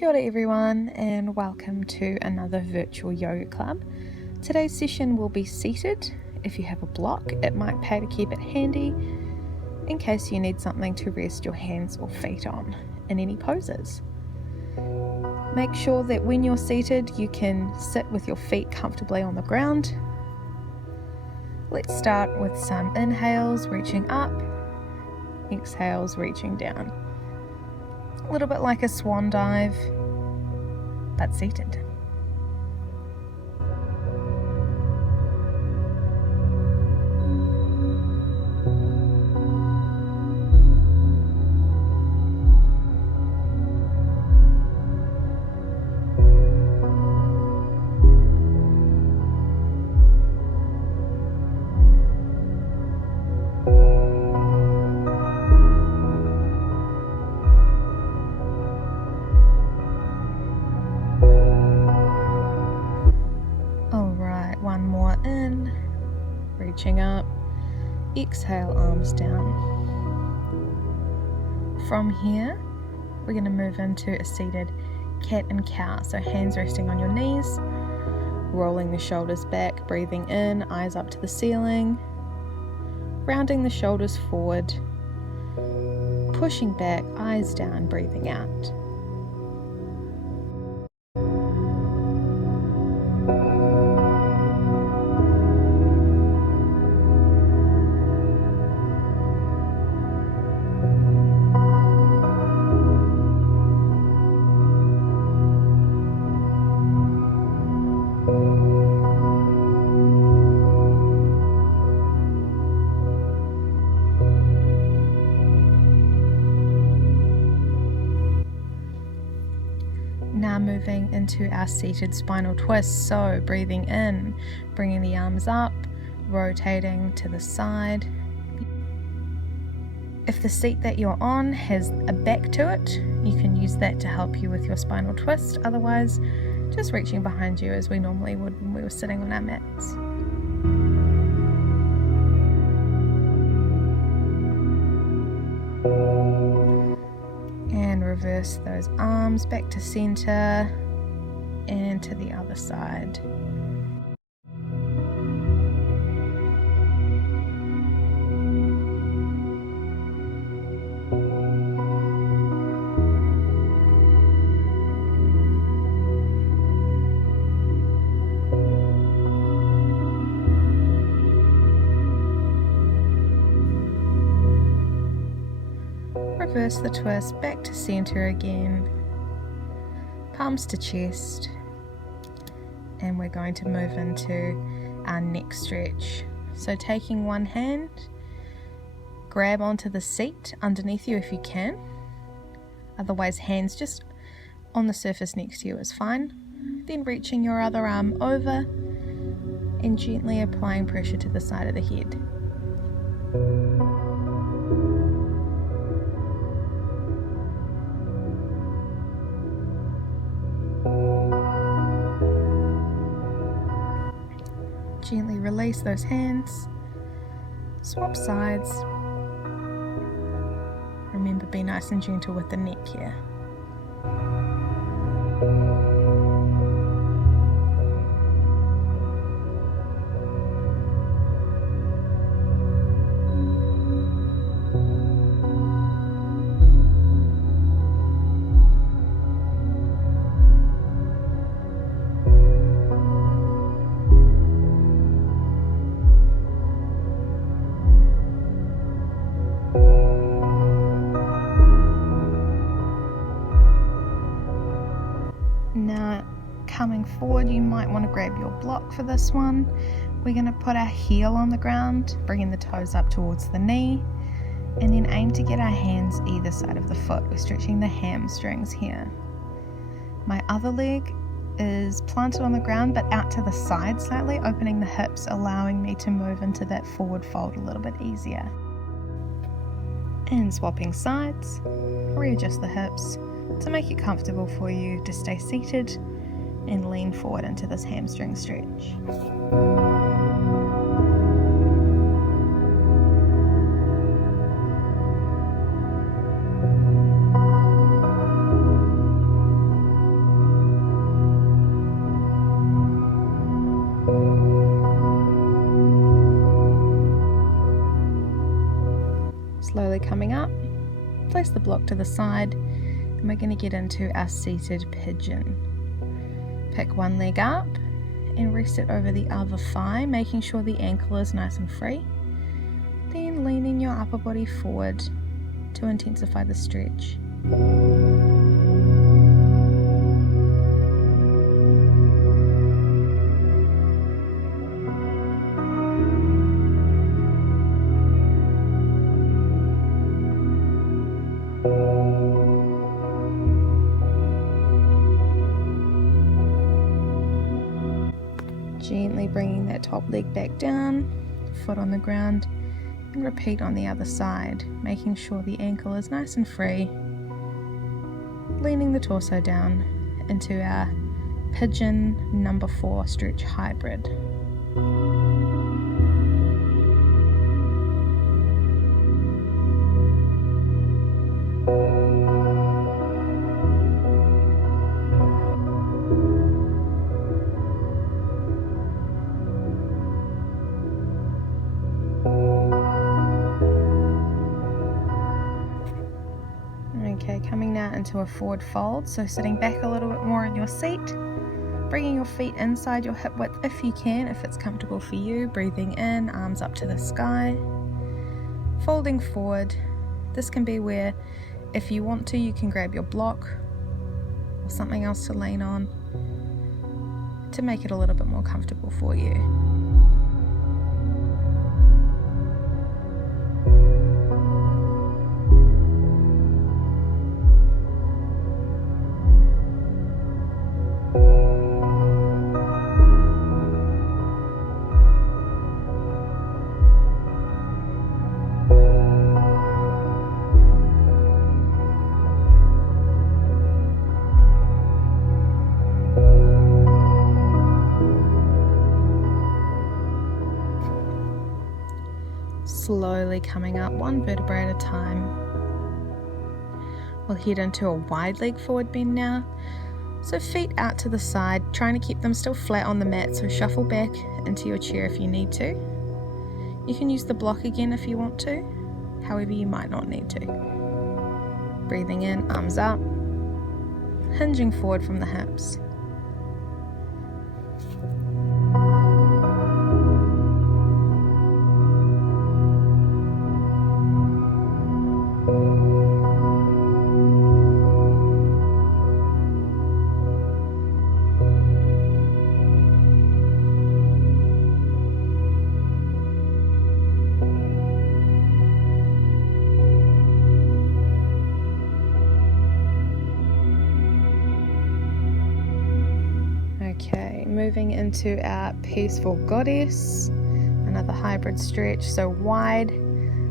Kia ora everyone, and welcome to another virtual yoga club. Today's session will be seated. If you have a block, it might pay to keep it handy in case you need something to rest your hands or feet on in any poses. Make sure that when you're seated, you can sit with your feet comfortably on the ground. Let's start with some inhales, reaching up, exhales, reaching down. A little bit like a swan dive, but seated. Alright, one more in, reaching up, exhale, arms down. From here, we're going to move into a seated cat and cow. So hands resting on your knees, rolling the shoulders back, breathing in, eyes up to the ceiling, rounding the shoulders forward, pushing back, eyes down, breathing out. Now moving into our seated spinal twist. So breathing in, bringing the arms up, rotating to the side. If the seat that you're on has a back to it, you can use that to help you with your spinal twist. Otherwise, just reaching behind you as we normally would when we were sitting on our mats. And reverse those arms back to center and to the other side. Reverse the twist back to center again, palms to chest, and we're going to move into our neck stretch. So taking one hand, grab onto the seat underneath you if you can, otherwise hands just on the surface next to you is fine. Then reaching your other arm over and gently applying pressure to the side of the head. Gently release those hands, swap sides. Remember, be nice and gentle with the neck here. Now, coming forward, you might want to grab your block for this one. We're going to put our heel on the ground, bringing the toes up towards the knee, and then aim to get our hands either side of the foot. We're stretching the hamstrings here. My other leg is planted on the ground but out to the side slightly, opening the hips, allowing me to move into that forward fold a little bit easier. And swapping sides, readjust the hips to make it comfortable for you to stay seated and lean forward into this hamstring stretch. Slowly coming up, place the block to the side, and we're going to get into our seated pigeon. Pick one leg up and rest it over the other thigh, making sure the ankle is nice and free. Then leaning your upper body forward to intensify the stretch. Gently bringing that top leg back down, foot on the ground, and repeat on the other side, making sure the ankle is nice and free, leaning the torso down into our pigeon number 4 stretch hybrid. Okay, coming now into a forward fold, so sitting back a little bit more in your seat, bringing your feet inside your hip width if you can, if it's comfortable for you, breathing in, arms up to the sky, folding forward. This can be where, if you want to, you can grab your block or something else to lean on to make it a little bit more comfortable for you. Slowly coming up one vertebra at a time. We'll head into a wide leg forward bend now. So feet out to the side, trying to keep them still flat on the mat, so shuffle back into your chair if you need to. You can use the block again if you want to, however you might not need to. Breathing in, arms up, hinging forward from the hips. Okay, moving into our peaceful goddess, another hybrid stretch, so wide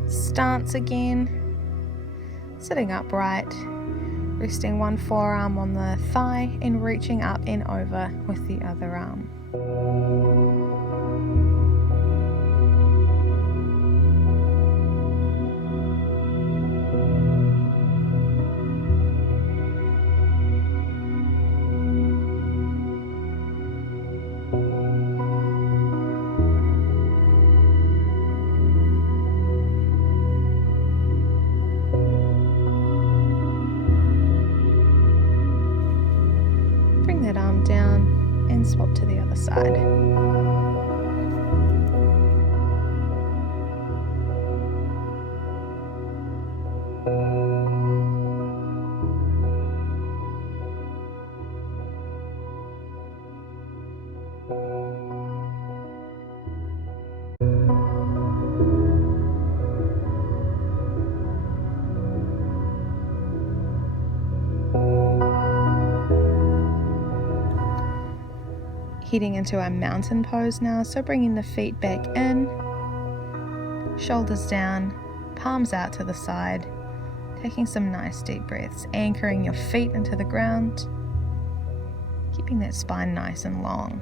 stance again, sitting upright, resting one forearm on the thigh and reaching up and over with the other arm. That arm down and swap to the other side. Heading into our mountain pose now, so bringing the feet back in, shoulders down, palms out to the side, taking some nice deep breaths, anchoring your feet into the ground, keeping that spine nice and long.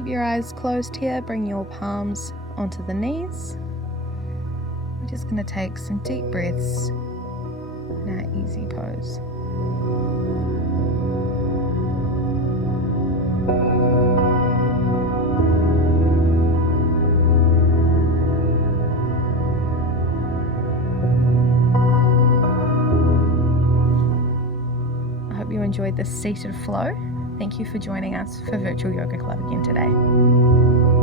keep your eyes closed here, bring your palms onto the knees. We're just going to take some deep breaths in our easy pose. I hope you enjoyed this seated flow. Thank you for joining us for Virtual Yoga Club again today.